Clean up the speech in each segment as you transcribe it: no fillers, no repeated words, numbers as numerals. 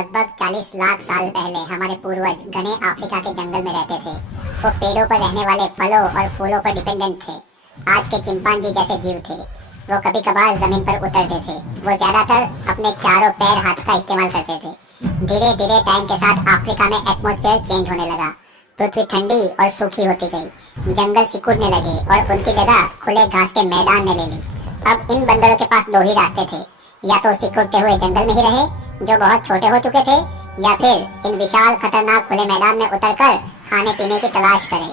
लगभग 40 लाख साल पहले हमारे पूर्वज घने अफ्रीका के जंगल में रहते थे। वो पेड़ों पर रहने वाले फलों और फूलों पर डिपेंडेंट थे। आज के चिंपांजी जैसे जीव थे। वो कभी कभार जमीन पर उतरते थे। वो ज्यादातर अपने चारों पैर हाथ का इस्तेमाल करते थे। धीरे धीरे टाइम के साथ अफ्रीका में एटमॉस्फेयर चेंज होने लगा। पृथ्वी ठंडी और सूखी होती गई। जंगल सिकुड़ने लगे और उनकी जगह खुले घास के मैदान ने ले ली। अब इन बंदरों के पास दो ही रास्ते थे, या तो सिकुड़ते हुए जंगल में ही रहे जो बहुत छोटे हो चुके थे, या फिर इन विशाल खतरनाक खुले मैदान में उतरकर खाने पीने की तलाश करें।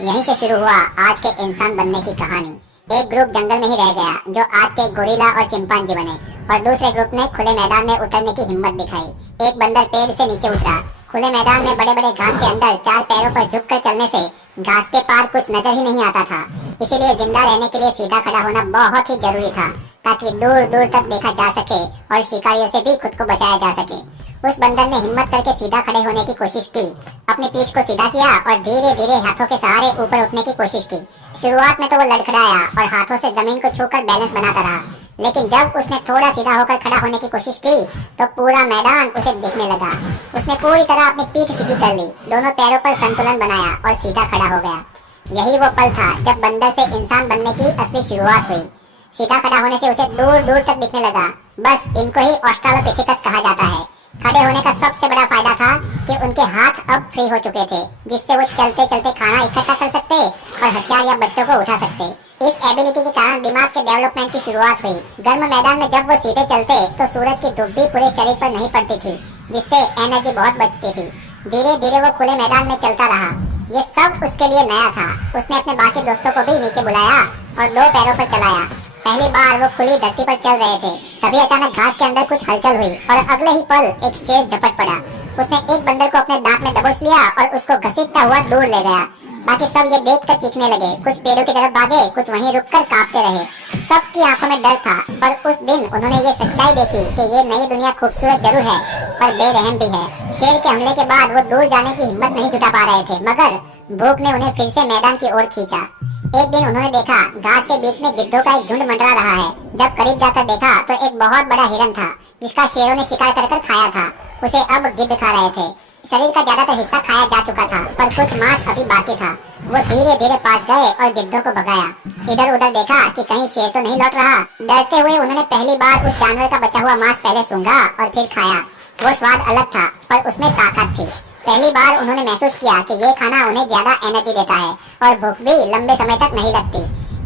यहीं से शुरू हुआ आज के इंसान बनने की कहानी। एक ग्रुप जंगल में ही रह गया जो आज के गोरिल्ला और चिंपांजी बने, और दूसरे ग्रुप ने खुले मैदान में उतरने की हिम्मत दिखाई। एक बंदर पेड़ से नीचे उतरा। खुले मैदान में बड़े बड़े घास के अंदर चार पैरों पर झुककर चलने से घास के पार कुछ नजर ही नहीं आता था। इसीलिए जिंदा रहने के लिए सीधा खड़ा होना बहुत ही जरूरी था, ताकि दूर दूर तक देखा जा सके और शिकारियों से भी खुद को बचाया जा सके। उस बंदर ने हिम्मत करके सीधा खड़े होने की कोशिश की, अपनी पीठ को सीधा किया और धीरे धीरे हाथों के सहारे ऊपर उठने की कोशिश की। शुरुआत में तो वो लड़खड़ाया और हाथों से जमीन को छूकर बैलेंस बनाता रहा, लेकिन जब उसने थोड़ा सीधा होकर खड़ा होने की कोशिश की तो पूरा मैदान उसे दिखने लगा। उसने पूरी तरह अपनी पीठ सीधी कर ली, दोनों पैरों पर संतुलन बनाया और सीधा खड़ा हो गया। यही वो पल था जब बंदर से इंसान बनने की असली शुरुआत हुई। सीधा खड़ा होने से उसे दूर दूर तक दिखने लगा। बस इनको ही ऑस्ट्रालोपिथेकस कहा जाता है। खड़े होने का सबसे बड़ा फायदा था कि उनके हाथ अब फ्री हो चुके थे, जिससे वो चलते चलते खाना इकट्ठा कर सकते और हथियार या बच्चों को उठा सकते। इस एबिलिटी के कारण दिमाग के डेवलपमेंट की शुरुआत हुई। गर्म मैदान में जब वो सीधे चलते तो सूरज की धूप भी पूरे शरीर पर नहीं पड़ती थी, जिससे एनर्जी बहुत बचती थी। धीरे धीरे वो खुले मैदान में चलता रहा। ये सब उसके लिए नया था। उसने अपने बाकी दोस्तों को भी नीचे बुलाया और दो पैरों पर चलाया। पहली बार वो खुली धरती पर चल रहे थे, तभी अचानक घास के अंदर कुछ हलचल हुई और अगले ही पल एक शेर झपट पड़ा। उसने एक बंदर को अपने दांत में दबोच लिया और उसको घसीटता हुआ दूर ले गया। बाकी सब ये देखकर चीखने लगे। कुछ पेड़ों की तरफ भागे, कुछ वहीं रुककर कांपते रहे। सबकी आंखों में डर था, पर उस दिन उन्होंने ये सच्चाई देखी कि ये नई दुनिया खूबसूरत जरूर है, पर बेरहम भी है। शेर के हमले के बाद वो दूर जाने की हिम्मत नहीं जुटा पा रहे थे, मगर भूख ने उन्हें फिर से मैदान की ओर खींचा। एक दिन उन्होंने देखा घास के बीच में गिद्धों का एक झुंड मंडरा रहा है। जब करीब जाकर देखा तो एक बहुत बड़ा हिरन था, जिसका शेरों ने शिकार कर कर खाया था। उसे अब गिद्ध खा रहे थे। शरीर का ज्यादातर हिस्सा खाया जा चुका था, पर कुछ मांस अभी बाकी था। वो धीरे धीरे पास गए और गिद्धों को भगाया। इधर उधर देखा कि कहीं शेर तो नहीं लौट रहा। डरते हुए उन्होंने पहली बार उस जानवर का बचा हुआ मांस पहले सूंघा और फिर खाया। वो स्वाद अलग था, पर उसमें ताकत थी। पहली बार उन्होंने महसूस किया कि ये खाना उन्हें ज्यादा एनर्जी देता है और भूख भी लंबे समय तक नहीं लगती।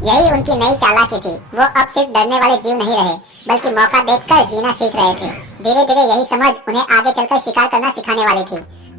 यही उनकी नई चालाकी थी। वो अब सिर्फ डरने वाले जीव नहीं रहे, बल्कि मौका देखकर जीना सीख रहे थे। धीरे धीरे यही समझ उन्हें आगे चलकर शिकार करना सिखाने वाली थी।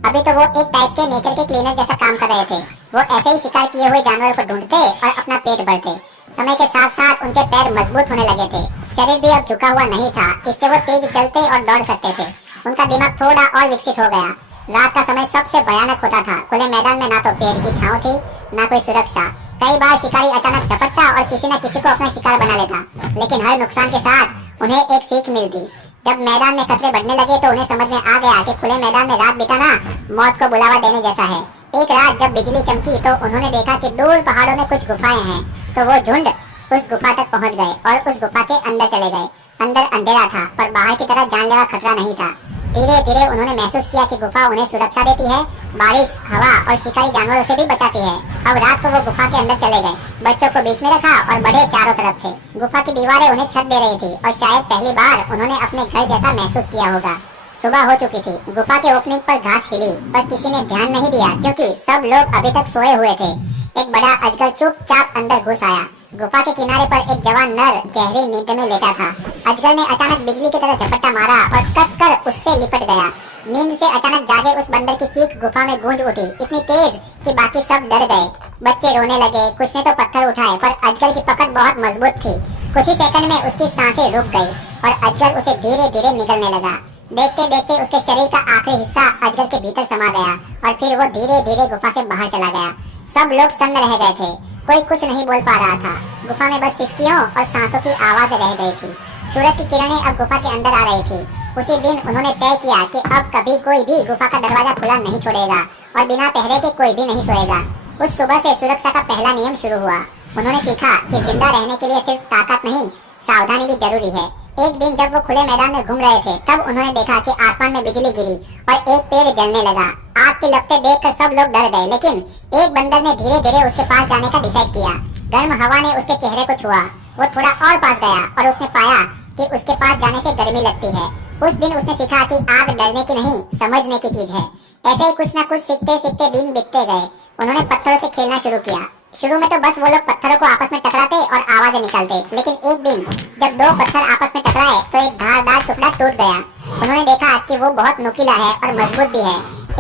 अभी तो वो एक टाइप के नेचर के क्लीनर जैसा काम कर रहे थे। वो ऐसे ही शिकार किए हुए जानवरों को ढूंढते और अपना पेट भरते। समय के साथ साथ उनके पैर मजबूत होने लगे थे। शरीर भी अब झुका हुआ नहीं था, इससे वो तेज चलते और दौड़ सकते थे। उनका दिमाग थोड़ा और विकसित हो गया। रात का समय सबसे भयानक होता था। खुले मैदान में ना तो पेड़ की छांव थी, ना कोई सुरक्षा। कई बार शिकारी अचानक झपटता और किसी न किसी को अपना शिकार बना लेता, लेकिन हर नुकसान के साथ उन्हें एक सीख मिलती। जब मैदान में खतरे बढ़ने लगे तो उन्हें समझ में आ गया कि खुले मैदान में रात बिताना मौत को बुलावा देने जैसा है। एक रात जब बिजली चमकी तो उन्होंने देखा कि दूर पहाड़ों में कुछ गुफाएं हैं। तो वो झुंड उस गुफा तक पहुंच गए और उस गुफा के अंदर चले गए। अंदर अंधेरा था, पर बाहर की तरह जानलेवा खतरा नहीं था। धीरे धीरे उन्होंने महसूस किया कि गुफा उन्हें सुरक्षा देती है, बारिश, हवा और शिकारी जानवरों से भी बचाती है। अब रात को वो गुफा के अंदर चले गए। बच्चों को बीच में रखा और बड़े चारों तरफ थे। गुफा की दीवारें उन्हें छत दे रही थी और शायद पहली बार उन्होंने अपने घर जैसा महसूस किया होगा। सुबह हो चुकी थी। गुफा के ओपनिंग पर घास हिली, पर किसी ने ध्यान नहीं दिया क्योंकि सब लोग अभी तक सोए हुए थे। एक बड़ा अजगर चुपचाप अंदर घुस आया। गुफा के किनारे पर एक जवान नर गहरी नींद में लेटा था। अजगर ने अचानक बिजली की तरह झपट्टा मारा और कसकर उससे लिपट गया। नींद से अचानक जागे उस बंदर की चीख गुफा में गूंज उठी, इतनी तेज कि बाकी सब डर गए। बच्चे रोने लगे, कुछ ने तो पत्थर उठाए, पर अजगर की पकड़ बहुत मजबूत थी। कुछ ही सेकंड में उसकी सांसें रुक गई और अजगर उसे धीरे धीरे निगलने लगा। देखते देखते उसके शरीर का आखिरी हिस्सा अजगर के भीतर समा गया और फिर वो धीरे धीरे गुफा से बाहर चला गया। सब लोग सन्न रह गए थे। कोई कुछ नहीं बोल पा रहा था। गुफा में बस सिसकियों और सांसों की आवाज रह गई थी। सूरज की किरणें अब गुफा के अंदर आ रही थी। उसी दिन उन्होंने तय किया कि अब कभी कोई भी गुफा का दरवाजा खुला नहीं छोड़ेगा और बिना पहरे के कोई भी नहीं सोएगा। उस सुबह से सुरक्षा का पहला नियम शुरू हुआ। उन्होंने सीखा कि जिंदा रहने के लिए सिर्फ ताकत नहीं, सावधानी भी जरूरी है। एक दिन जब वो खुले मैदान में घूम रहे थे तब उन्होंने देखा कि आसमान में बिजली गिरी और एक पेड़ जलने लगा। आग की लपटें देखकर सब लोग डर गए, लेकिन एक बंदर ने धीरे धीरे उसके पास जाने का डिसाइड किया। गर्म हवा ने उसके चेहरे को छुआ। वो थोड़ा और पास गया और उसने पाया कि उसके पास जाने से गर्मी लगती है। उस दिन उसने सीखा कि आग डरने की नहीं, समझने की चीज है। ऐसे ही कुछ ना कुछ सीखते सीखते दिन बीतते गए। उन्होंने पत्थरों से खेलना शुरू किया। शुरू में तो बस वो लोग पत्थरों को आपस में टकराते और आवाजें निकालते, लेकिन एक दिन जब दो पत्थर आपस में टकराए तो एक धारदार टुकड़ा टूट गया। उन्होंने देखा कि वो बहुत नुकीला है और मजबूत भी है।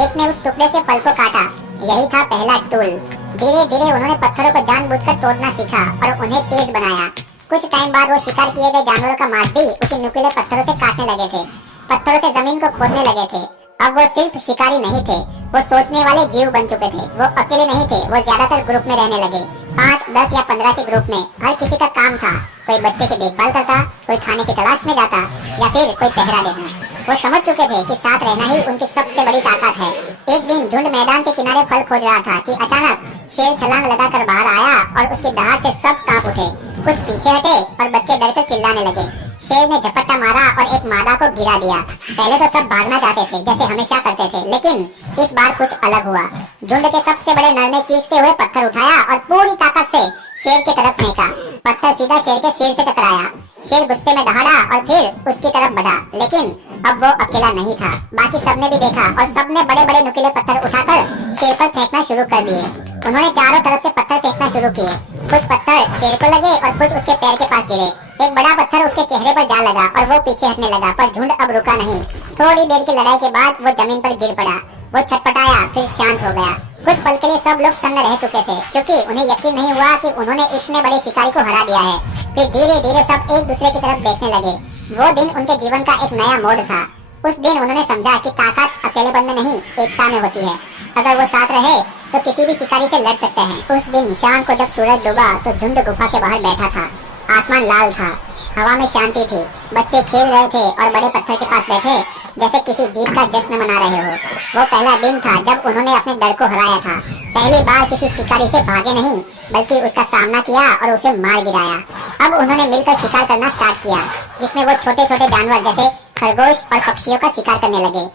एक ने उस टुकड़े से फल को काटा। यही था पहला टूल। धीरे धीरे उन्होंने पत्थरों को जानबूझकर तोड़ना सीखा और उन्हें तेज बनाया। कुछ टाइम बाद वो शिकार किए गए जानवरों का मांस भी उसी नुकीले पत्थरों से काटने लगे थे। पत्थरों से जमीन को खोदने लगे थे। अब वो सिर्फ शिकारी नहीं थे, वो सोचने वाले जीव बन चुके थे। वो अकेले नहीं थे, वो ज्यादातर ग्रुप में रहने लगे। 5, 10 या 15 के ग्रुप में। हर किसी का काम था। कोई बच्चे की देखभाल करता, कोई खाने की तलाश में जाता या फिर कोई पहरा देता। वो समझ चुके थे कि साथ रहना ही उनकी सबसे बड़ी ताकत है। एक दिन झुंड मैदान के किनारे फल खोज रहा था कि अचानक शेर छलांग लगाकर बाहर आया और उसकी दहाड़ से सब कांप उठे। कुछ पीछे हटे और बच्चे डरकर चिल्लाने लगे। शेर ने झपट्टा मारा और एक मादा को गिरा दिया। पहले तो सब भागना चाहते थे जैसे हमेशा करते थे, लेकिन इस बार कुछ अलग हुआ। झुंड के सबसे बड़े नर ने चीखते हुए पत्थर उठाया और पूरी ताकत से शेर की तरफ फेंका। पत्थर सीधा शेर के सिर से टकराया। शेर गुस्से में दहाड़ा और फिर उसकी तरफ बढ़ा, लेकिन अब वो अकेला नहीं था। बाकी सबने भी देखा और सबने बड़े बड़े नुकीले पत्थर उठाकर शेर पर फेंकना शुरू कर दिए। उन्होंने चारों तरफ से पत्थर फेंकना शुरू किए। कुछ पत्थर शेर को लगे और कुछ उसके पैर के पास गिरे। एक बड़ा पत्थर उसके चेहरे पर जा लगा और वो पीछे हटने लगा, पर झुंड अब रुका नहीं। थोड़ी देर की लड़ाई के बाद वो जमीन पर गिर पड़ा। वो छटपटाया, फिर शांत हो गया। कुछ पल के लिए सब लोग सन्न रह चुके थे, क्योंकि उन्हें यकीन नहीं हुआ कि उन्होंने इतने बड़े शिकारी को हरा दिया है। फिर धीरे धीरे सब एक दूसरे की तरफ देखने लगे। वो दिन उनके जीवन का एक नया मोड़ था। उस दिन उन्होंने समझा कि ताकत अकेलेपन में नहीं, एकता में होती है। अगर वो साथ रहे तो किसी भी शिकारी से लड़ सकते हैं। उस दिन शाम को जब सूरज डूबा तो झुंड गुफा के बाहर बैठा था। आसमान लाल था, हवा में शांति थी। बच्चे खेल रहे थे और बड़े पत्थर के पास बैठे जैसे किसी जीत का जश्न मना रहे हो। वो पहला दिन था जब उन्होंने अपने डर को हराया था। पहली बार किसी शिकारी से भागे नहीं, बल्कि उसका सामना किया और उसे मार गिराया। अब उन्होंने मिलकर शिकार करना स्टार्ट किया, जिसमें वो छोटे छोटे जानवर जैसे खरगोश और पक्षियों का शिकार करने लगे।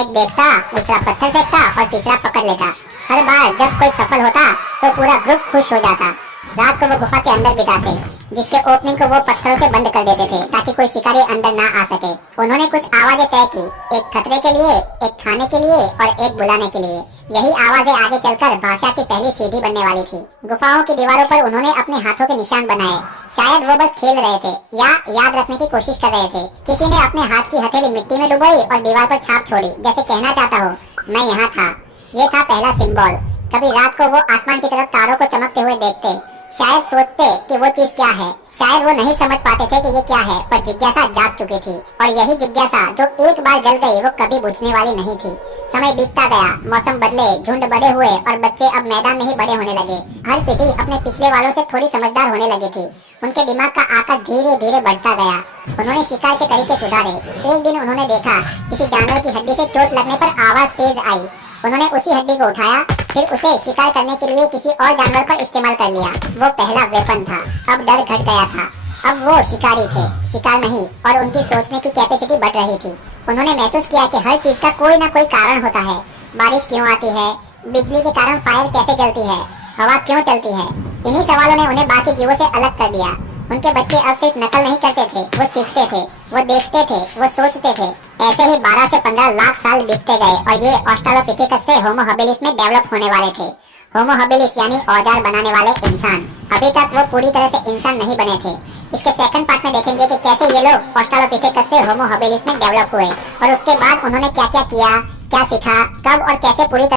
एक देखता, दूसरा पत्थर फेंकता और तीसरा पकड़ लेता। हर बार जब कोई सफल होता तो पूरा ग्रुप खुश हो जाता। रात को वो गुफा के अंदर बिताते, जिसके ओपनिंग को वो पत्थरों से बंद कर देते थे ताकि कोई शिकारी अंदर ना आ सके। उन्होंने कुछ आवाजें तय की, एक खतरे के लिए, एक खाने के लिए और एक बुलाने के लिए। यही आवाजें आगे चलकर भाषा की पहली सीढ़ी बनने वाली थी। गुफाओं की दीवारों पर उन्होंने अपने हाथों के निशान बनाए। शायद वो बस खेल रहे थे या याद रखने की कोशिश कर रहे थे। किसी ने अपने हाथ की हथेली मिट्टी में डुबोई और दीवार पर छाप छोड़ी, जैसे कहना चाहता हो, मैं यहाँ था। ये था पहला सिंबल। कभी रात को वो आसमान की तरफ तारों को चमकते हुए देखते, शायद सोचते कि वो चीज क्या है। शायद वो नहीं समझ पाते थे कि ये क्या है, पर जिज्ञासा जाग चुकी थी। और यही जिज्ञासा जो एक बार जल गई वो कभी बुझने वाली नहीं थी। समय बीतता गया, मौसम बदले, झुंड बड़े हुए और बच्चे अब मैदान में ही बड़े होने लगे। हर पीढ़ी अपने पिछले वालों से थोड़ी समझदार होने लगी थी। उनके दिमाग का आकार धीरे धीरे बढ़ता गया। उन्होंने शिकार के तरीके सुधारे। एक दिन उन्होंने देखा किसी जानवर की हड्डी से चोट लगने पर आवाज तेज आई। उन्होंने उसी हड्डी को उठाया, फिर उसे शिकार करने के लिए किसी और जानवर पर इस्तेमाल कर लिया। वो पहला वेपन था। अब डर घट गया था। अब वो शिकारी थे, शिकार नहीं, और उनकी सोचने की कैपेसिटी बढ़ रही थी। उन्होंने महसूस किया कि हर चीज का कोई ना कोई कारण होता है। बारिश क्यों आती है, बिजली के कारण फायर कैसे जलती है, हवा क्यों चलती है। इन्हीं सवालों ने उन्हें बाकी जीवों से अलग कर दिया। उनके बच्चे अब सिर्फ नकल नहीं करते थे, वो सीखते थे, वो देखते थे, वो सोचते थे। ऐसे ही 12 से 15 लाख साल बीतते गए और ये ऑस्ट्रेलोपिथेकस से होमो हैबिलिस में डेवलप होने वाले थे। होमो हैबिलिस यानी औजार बनाने वाले इंसान। अभी तक वो पूरी तरह से इंसान नहीं बने थे। इसके सेकंड पार्ट में देखेंगे कि कैसे ये लोग ऑस्ट्रेलोपिथेकस से होमो हैबिलिस में डेवलप हुए और उसके बाद उन्होंने क्या क्या किया, क्या सीखा, कब और कैसे पूरी